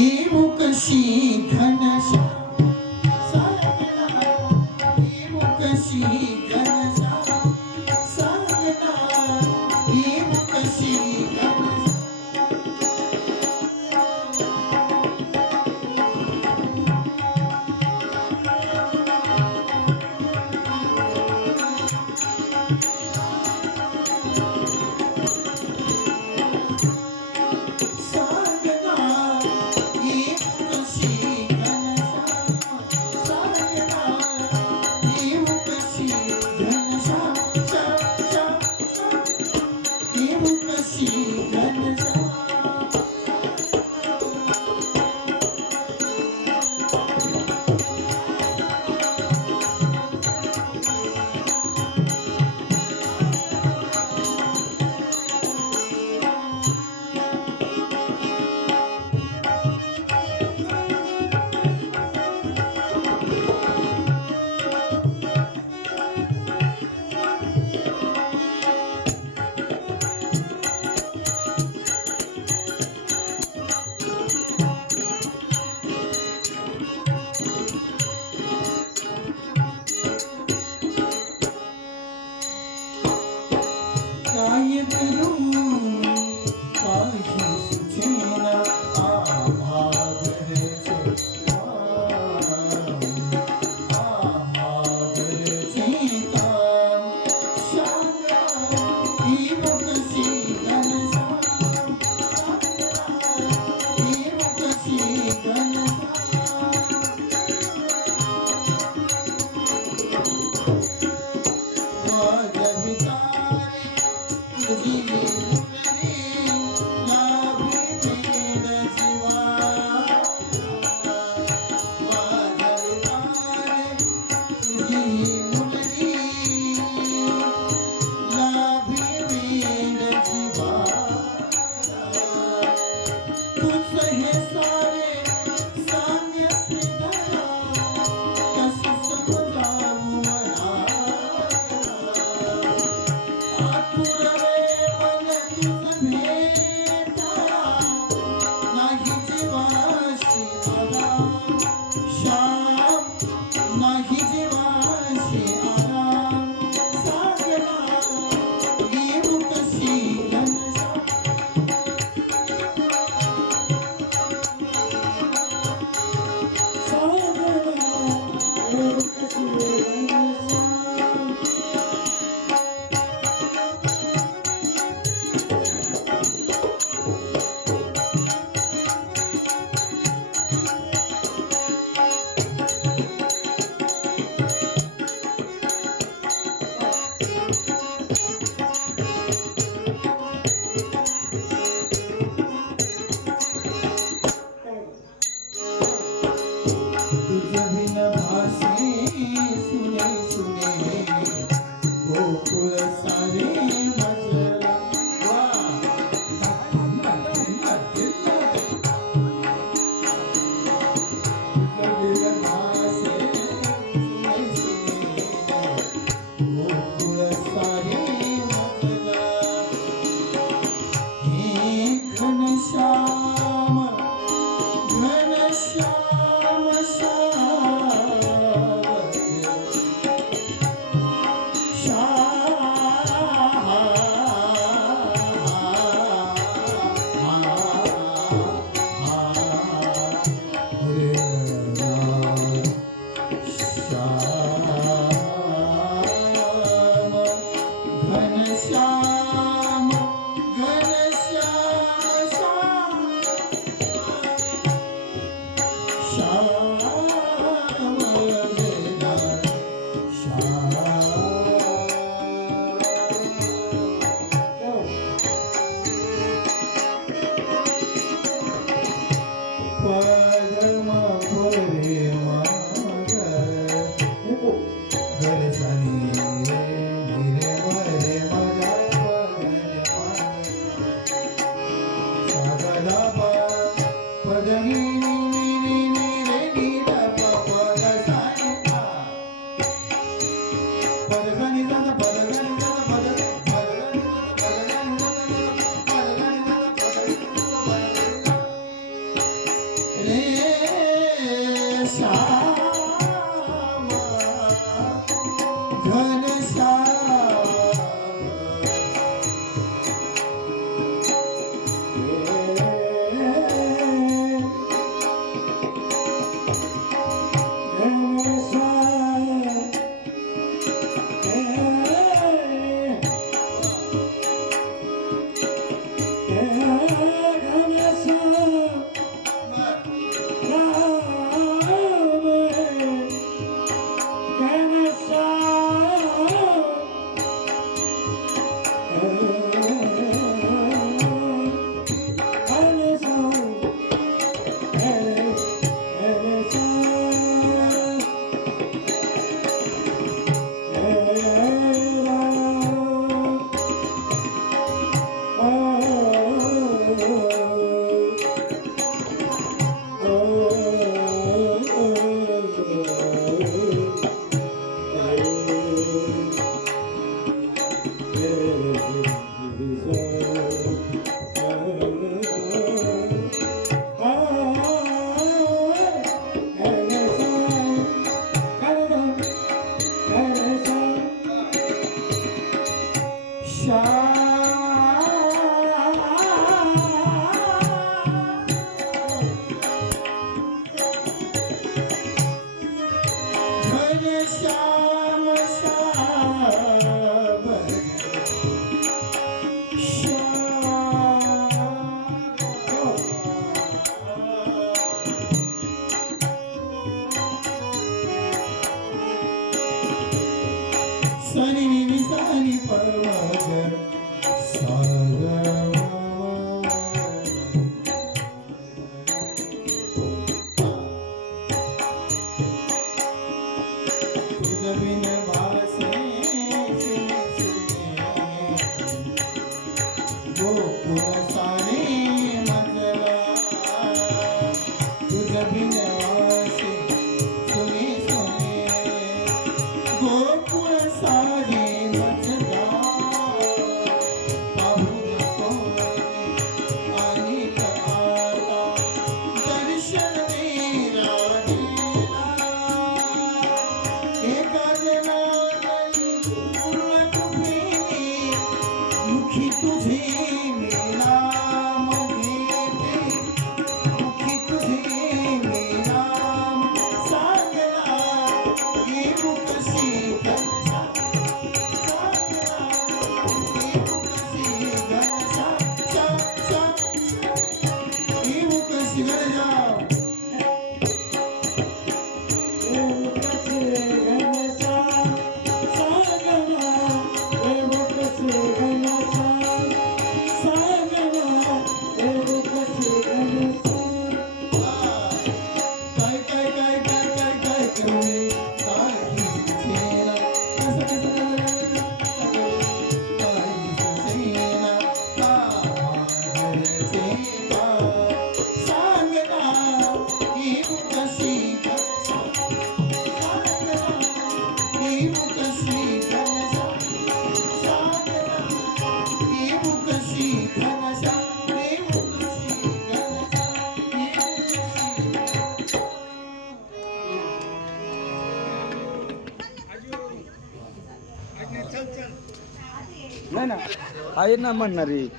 ईमुख सी घन सा Vai आहे ना म्हणणारी.